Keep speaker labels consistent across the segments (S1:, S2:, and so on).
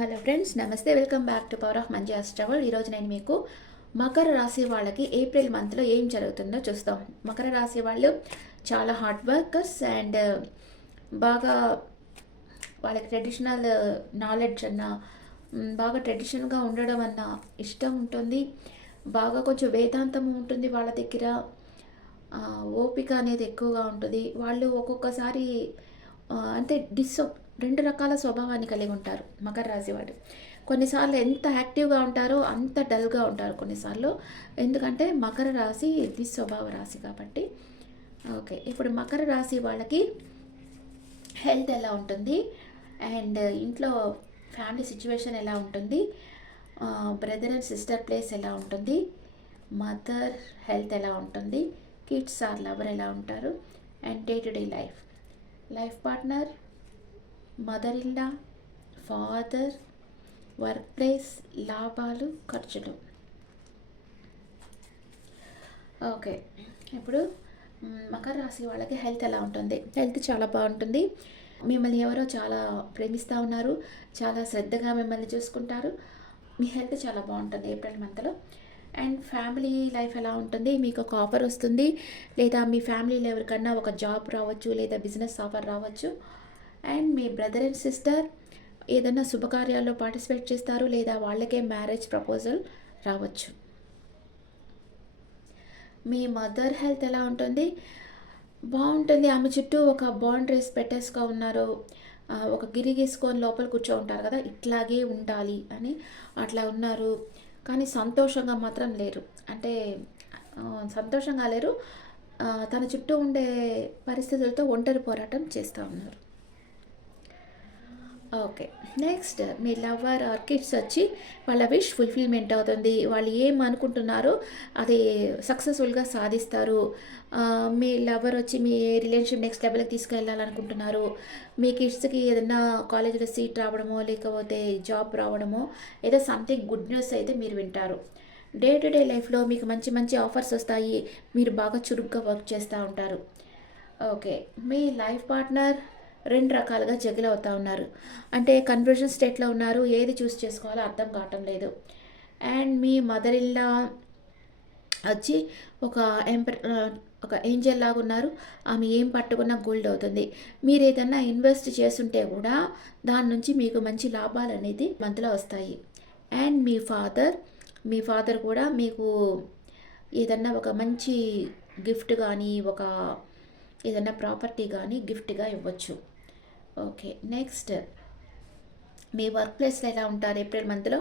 S1: Hello friends నమస్తే welcome back to power of మంచి travel ఈరోజు నేను మీకు మకర రాశి వాళ్ళకి ఏప్రిల్ మంత్లో ఏం జరుగుతుందో చూస్తాం. మకర రాశి వాళ్ళు చాలా హార్డ్ వర్కర్స్ అండ్ బాగా వాళ్ళకి ట్రెడిషనల్ నాలెడ్జ్ అన్న బాగా ట్రెడిషనల్గా ఉండడం అన్న ఇష్టం ఉంటుంది. బాగా కొంచెం వేదాంతం ఉంటుంది వాళ్ళ దగ్గర. ఓపిక అనేది ఎక్కువగా ఉంటుంది. వాళ్ళు ఒక్కొక్కసారి అంటే డిసప్ రెండు రకాల స్వభావాన్ని కలిగి ఉంటారు మకర రాశి వాళ్ళు కొన్నిసార్లు ఎంత యాక్టివ్గా ఉంటారో అంత డల్గా ఉంటారు కొన్నిసార్లు. ఎందుకంటే మకర రాశి దుస్వభావ రాశి కాబట్టి. ఓకే ఇప్పుడు మకర రాశి వాళ్ళకి హెల్త్ ఎలా ఉంటుంది? అండ్ ఇంట్లో ఫ్యామిలీ సిచ్యువేషన్ ఎలా ఉంటుంది? బ్రదర్ అండ్ సిస్టర్ ప్లేస్ ఎలా ఉంటుంది? మదర్ హెల్త్ ఎలా ఉంటుంది? కిడ్స్ ఆర్ లవర్ ఎలా ఉంటారు? And day to day life. Life partner mother ఇల్లా ఫాదర్ వర్క్ ప్లేస్ లాభాలు ఖర్చులు. ఓకే. ఇప్పుడు మకర రాశి వాళ్ళకి హెల్త్ ఎలా ఉంటుంది? హెల్త్ చాలా బాగుంటుంది. మిమ్మల్ని ఎవరో చాలా ప్రేమిస్తూ ఉన్నారు. చాలా శ్రద్ధగా మిమ్మల్ని చూసుకుంటారు. మీ హెల్త్ చాలా బాగుంటుంది ఏప్రిల్ మంత్లో. అండ్ ఫ్యామిలీ లైఫ్ ఎలా ఉంటుంది? మీకు ఒక ఆఫర్ వస్తుంది. లేదా మీ ఫ్యామిలీలో ఎవరికన్నా ఒక జాబ్ రావచ్చు లేదా బిజినెస్ ఆఫర్ రావచ్చు. అండ్ మీ బ్రదర్ అండ్ సిస్టర్ ఏదైనా శుభకార్యాల్లో పార్టిసిపేట్ చేస్తారు లేదా వాళ్ళకే మ్యారేజ్ ప్రపోజల్ రావచ్చు. మీ మదర్ హెల్త్ ఎలా ఉంటుంది? బాగుంటుంది. ఆమె చుట్టూ ఒక బౌండరీస్ పెట్టేసుకో ఉన్నారు. ఒక గిరి గీసుకొని లోపల కూర్చో ఉంటారు కదా ఇట్లాగే ఉండాలి అని అట్లా ఉన్నారు. కానీ సంతోషంగా మాత్రం లేరు. అంటే సంతోషంగా లేరు. తన చుట్టూ ఉండే పరిస్థితులతో ఒంటరి పోరాటం చేస్తూ ఉన్నారు. ఓకే. నెక్స్ట్ మీ లవర్ ఆర్ కిడ్స్ వచ్చి వాళ్ళ విష్ ఫుల్ఫిల్మెంట్ అవుతుంది. వాళ్ళు ఏం అనుకుంటున్నారో అది సక్సెస్ఫుల్గా సాధిస్తారు. మీ లవర్ వచ్చి మీ రిలేషన్షిప్ నెక్స్ట్ లెవెల్కి తీసుకెళ్ళాలనుకుంటున్నారు. మీ కిడ్స్కి ఏదైనా కాలేజీలో సీట్ రావడమో లేకపోతే జాబ్ రావడమో ఏదో సంథింగ్ గుడ్ న్యూస్ అయితే మీరు వింటారు. డే టు డే లైఫ్లో మీకు మంచి మంచి ఆఫర్స్ వస్తాయి. మీరు బాగా చురుగ్గా వర్క్ చేస్తూ ఉంటారు. ఓకే. మీ లైఫ్ పార్ట్నర్ రెండు రకాలుగా జగిల్ అవుతా ఉన్నారు. అంటే కన్ఫ్యూజన్ స్టేట్లో ఉన్నారు. ఏది చూస్ చేసుకోవాలో అర్థం కావటం లేదు. అండ్ మీ మదర్ ఇల్లా వచ్చి ఒక ఎంపర్ ఒక ఏంజల్ లాగా ఉన్నారు. ఆమె ఏం పట్టుకున్నా గోల్డ్ అవుతుంది. మీరు ఏదన్నా ఇన్వెస్ట్ చేస్తుంటే కూడా దాని నుంచి మీకు మంచి లాభాలు అనేది మంత్లో వస్తాయి. అండ్ మీ ఫాదర్ మీ ఫాదర్ కూడా మీకు ఏదన్నా ఒక మంచి గిఫ్ట్ కానీ ఒక ఏదన్నా ప్రాపర్టీ కానీ గిఫ్ట్గా ఇవ్వచ్చు. ఓకే నెక్స్ట్ మీ వర్క్ ప్లేస్లో ఎలా ఉంటారు? ఏప్రిల్ మంత్లో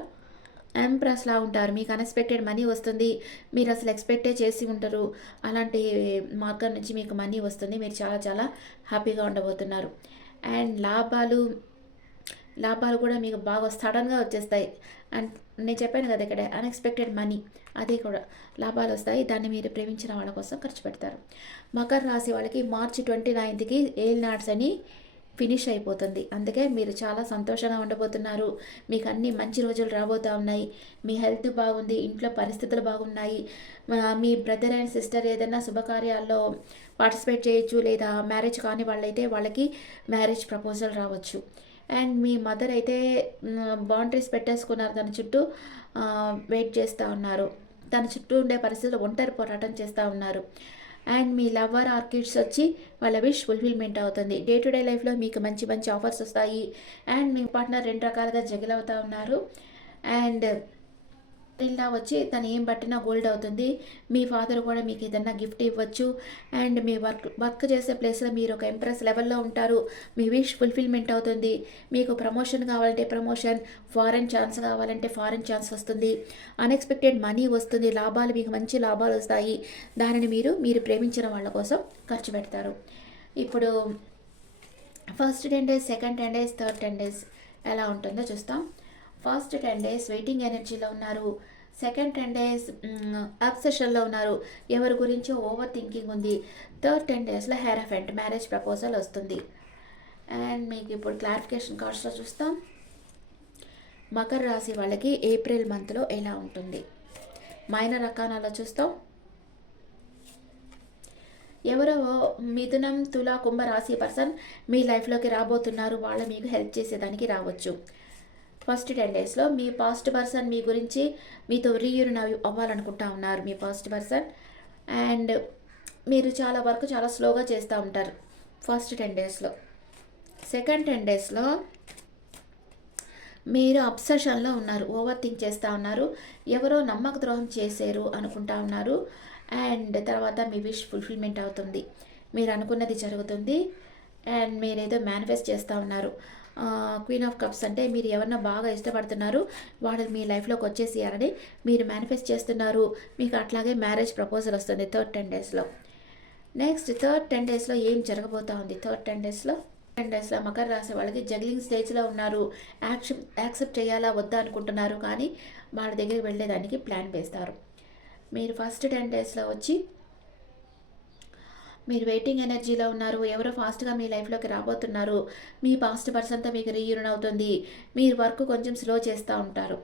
S1: ఎంప్రెస్లా ఉంటారు. మీకు అన్ఎక్స్పెక్టెడ్ మనీ వస్తుంది. మీరు అసలు ఎక్స్పెక్టే చేసి ఉంటారు? అలాంటి మార్గం నుంచి మీకు మనీ వస్తుంది. మీరు చాలా చాలా హ్యాపీగా ఉండబోతున్నారు. అండ్ లాభాలు లాభాలు కూడా మీకు బాగా సడన్గా వచ్చేస్తాయి. అండ్ నేను చెప్పాను కదా ఇక్కడ అన్ఎక్స్పెక్టెడ్ మనీ అది కూడా లాభాలు వస్తాయి. దాన్ని మీరు ప్రేమించిన వాళ్ళ కోసం ఖర్చు పెడతారు. మకర రాశి వాళ్ళకి మార్చి ట్వంటీ నైన్త్కి ఏల్ నాట్స్ అని ఫినిష్ అయిపోతుంది. అందుకే మీరు చాలా సంతోషంగా ఉండబోతున్నారు. మీకు అన్ని మంచి రోజులు రాబోతూ ఉన్నాయి. మీ హెల్త్ బాగుంది ఇంట్లో పరిస్థితులు బాగున్నాయి. మీ బ్రదర్ అండ్ సిస్టర్ ఏదైనా శుభకార్యాల్లో పార్టిసిపేట్ చేయొచ్చు లేదా మ్యారేజ్ కాని వాళ్ళైతే వాళ్ళకి మ్యారేజ్ ప్రపోజల్ రావచ్చు. అండ్ మీ మదర్ అయితే బౌండరీస్ పెట్టేసుకున్నారు. తన చుట్టూ వెయిట్ చేస్తూ ఉన్నారు. తన చుట్టూ ఉండే పరిస్థితుల్లో ఒంటరి పోరాటం చేస్తూ ఉన్నారు. అండ్ మీ లవర్ ఆర్కిడ్స్ వచ్చి వాళ్ళ విష్ ఫుల్ఫిల్మెంట్ అవుతుంది. డే టు డే లైఫ్లో మీకు మంచి మంచి ఆఫర్స్ వస్తాయి. అండ్ మీ పార్ట్నర్ రెండు రకాలుగా జగిల్ అవుతూ ఉన్నారు. అండ్ ఇలా వచ్చి తను ఏం పట్టినా గోల్డ్ అవుతుంది. మీ ఫాదర్ కూడా మీకు ఏదన్నా గిఫ్ట్ ఇవ్వచ్చు. అండ్ మీ వర్క్ వర్క్ చేసే ప్లేస్లో మీరు ఒక ఎంప్రెస్ లెవెల్లో ఉంటారు. మీ విష్ ఫుల్ఫిల్మెంట్ అవుతుంది. మీకు ప్రమోషన్ కావాలంటే ప్రమోషన్ ఫారెన్ ఛాన్స్ కావాలంటే ఫారెన్ ఛాన్స్ వస్తుంది. అన్ఎక్స్పెక్టెడ్ మనీ వస్తుంది. లాభాలు మీకు మంచి లాభాలు వస్తాయి. దానిని మీరు మీరు ప్రేమించిన వాళ్ళ కోసం ఖర్చు పెడతారు. ఇప్పుడు first ten days second ten days third ten days ఎలా ఉంటుందో చూస్తాం. ఫస్ట్ టెన్ డేస్ వెయిటింగ్ ఎనర్జీలో ఉన్నారు. సెకండ్ టెన్ డేస్ అబ్సెషన్లో ఉన్నారు. ఎవరి గురించి ఓవర్ థింకింగ్ ఉంది. థర్డ్ టెన్ డేస్లో హెరాఫెంట్ మ్యారేజ్ ప్రపోజల్ వస్తుంది. అండ్ మీకు ఇప్పుడు క్లారిఫికేషన్ కార్డ్స్లో చూస్తాం. మకర రాశి వాళ్ళకి ఏప్రిల్ మంత్లో ఎలా ఉంటుంది? మైనర్ రకానాలో చూస్తాం. ఎవరో మిథునం తుల కుంభ రాశి పర్సన్ మీ లైఫ్లోకి రాబోతున్నారు. వాళ్ళ మీకు హెల్ప్ చేసేదానికి రావచ్చు. ఫస్ట్ టెన్ డేస్లో మీ పాస్ట్ పర్సన్ మీ గురించి మీతో రీయూనియన్ అవి అవ్వాలనుకుంటా ఉన్నారు మీ పాస్ట్ పర్సన్. అండ్ మీరు చాలా వరకు చాలా స్లోగా చేస్తూ ఉంటారు ఫస్ట్ టెన్ డేస్లో సెకండ్ టెన్ డేస్లో మీరు అబ్సెషన్లో ఉన్నారు ఓవర్ థింక్ చేస్తూ ఉన్నారు ఎవరో నమ్మక ద్రోహం చేశారు అనుకుంటా ఉన్నారు. అండ్ తర్వాత మీ విష్ ఫుల్ఫిల్మెంట్ అవుతుంది. మీరు అనుకున్నది జరుగుతుంది. అండ్ మీరేదో మేనిఫెస్ట్ చేస్తూ ఉన్నారు. క్వీన్ ఆఫ్ కప్స్ అంటే మీరు ఎవరన్నా బాగా ఇష్టపడుతున్నారు వాళ్ళు మీ లైఫ్లోకి వచ్చేసేయాలని మీరు మేనిఫెస్ట్ చేస్తున్నారు మీకు అట్లాగే మ్యారేజ్ ప్రపోజల్ వస్తుంది థర్డ్ టెన్ డేస్లో నెక్స్ట్ థర్డ్ టెన్ డేస్లో ఏం జరగబోతా ఉంది? థర్డ్ టెన్ డేస్లో టెన్ డేస్లో మకర రాశి వాళ్ళకి జగ్లింగ్ స్టేజ్లో ఉన్నారు యాక్షన్ యాక్సెప్ట్ చేయాలా వద్దా అనుకుంటున్నారు కానీ వాళ్ళ దగ్గరికి వెళ్ళేదానికి ప్లాన్ వేస్తారు. మీరు ఫస్ట్ టెన్ డేస్లో వచ్చి మీరు వెయిటింగ్ ఎనర్జీలో ఉన్నారు ఎవరో ఫాస్ట్గా మీ లైఫ్లోకి రాబోతున్నారు మీ పాస్ట్ పర్సన్తో మీకు రీయూన్ అవుతుంది మీరు వర్క్ కొంచెం స్లో చేస్తూ ఉంటారు.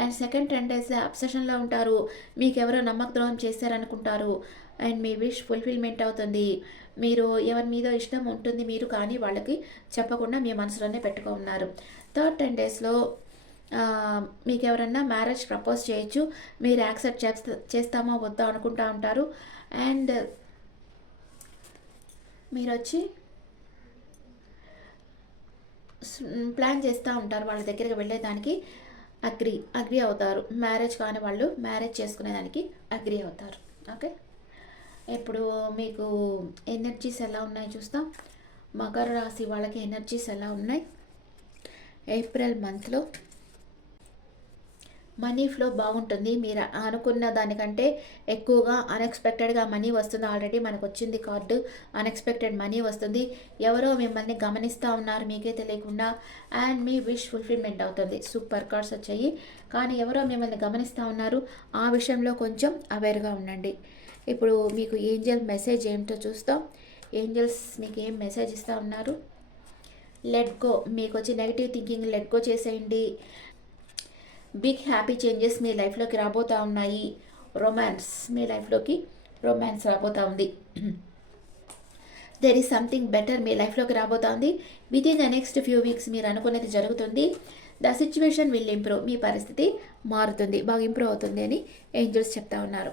S1: అండ్ సెకండ్ టెన్ డేస్ అబ్సెషన్లో ఉంటారు మీకు ఎవరో నమ్మక ద్రోహం చేశారనుకుంటారు అండ్ మీ విష్ ఫుల్ఫిల్మెంట్ అవుతుంది. మీరు ఎవరి మీద ఇష్టం ఉంటుంది మీరు కానీ వాళ్ళకి చెప్పకుండా మీ మనసులోనే పెట్టుకో ఉన్నారు. థర్డ్ టెన్ డేస్లో మీకు ఎవరన్నా మ్యారేజ్ ప్రపోజ్ చేయొచ్చు మీరు యాక్సెప్ట్ చేస్తా చేస్తామో వద్దా అనుకుంటా ఉంటారు అండ్ మీరు వచ్చి ప్లాన్ చేస్తూ ఉంటారు వాళ్ళ దగ్గరికి వెళ్ళేదానికి అగ్రి అగ్రి అవుతారు. మ్యారేజ్ కాని వాళ్ళు మ్యారేజ్ చేసుకునేదానికి అగ్రి అవుతారు. ఓకే? ఇప్పుడు మీకు ఎనర్జీస్ ఎలా ఉన్నాయి చూస్తాం. మకర రాశి వాళ్ళకి ఎనర్జీస్ ఎలా ఉన్నాయి? ఏప్రిల్ మంత్లో మనీ ఫ్లో బాగుంటుంది. మీరు అనుకున్న దానికంటే ఎక్కువగా అన్ఎక్స్పెక్టెడ్గా మనీ వస్తుంది. ఆల్రెడీ మనకు వచ్చింది కార్డు. అన్ఎక్స్పెక్టెడ్ మనీ వస్తుంది. ఎవరో మిమ్మల్ని గమనిస్తూ ఉన్నారు. మీకే తెలియకుండా. అండ్ మీ విష్ ఫుల్ఫిల్మెంట్ అవుతుంది. సూపర్ కార్డ్స్ వచ్చాయి. కానీ ఎవరో మిమ్మల్ని గమనిస్తూ ఉన్నారు. ఆ విషయంలో కొంచెం అవేర్గా ఉండండి. ఇప్పుడు మీకు ఏంజల్ మెసేజ్ ఏమిటో చూస్తాం. ఏంజల్స్ మీకు ఏం మెసేజ్ ఇస్తూ ఉన్నారు? లెట్ గో మీకు వచ్చి నెగిటివ్ థింకింగ్ లెట్ గో చేసేయండి. బిగ్ హ్యాపీ చేంజెస్ మీ లైఫ్లోకి రాబోతూ ఉన్నాయి. రొమాన్స్ మీ లైఫ్లోకి రొమాన్స్ రాబోతూ ఉంది. దెర్ ఈస్ సంథింగ్ బెటర్ మీ లైఫ్లోకి రాబోతూ ఉంది. Within the next few weeks మీరు అనుకునేది జరుగుతుంది. ద సిచ్యువేషన్ విల్ ఇంప్రూవ్ మీ పరిస్థితి మారుతుంది. బాగా ఇంప్రూవ్ అవుతుంది అని ఏంజల్స్ చెప్తా ఉన్నారు.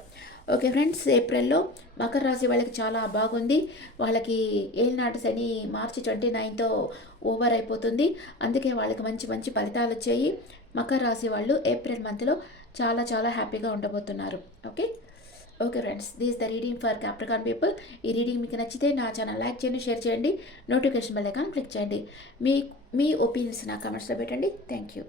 S1: ఓకే ఫ్రెండ్స్ ఏప్రిల్లో మకర రాశి వాళ్ళకి చాలా బాగుంది. వాళ్ళకి ఏలినాటి శని మార్చి ట్వంటీ నైన్తో ఓవర్ అయిపోతుంది. అందుకే వాళ్ళకి మంచి మంచి ఫలితాలు వచ్చాయి. మకర రాశి వాళ్ళు ఏప్రిల్ మంత్లో చాలా చాలా హ్యాపీగా ఉండబోతున్నారు. Okay? Okay friends these the reading for Capricorn people ఈ రీడింగ్ మీకు నచ్చితే నా ఛానల్ లైక్ చేయండి షేర్ చేయండి నోటిఫికేషన్ బెల్ ఐకాన్ క్లిక్ చేయండి. మీ మీ ఒపీనియన్స్ నా కమెంట్స్లో పెట్టండి. Thank you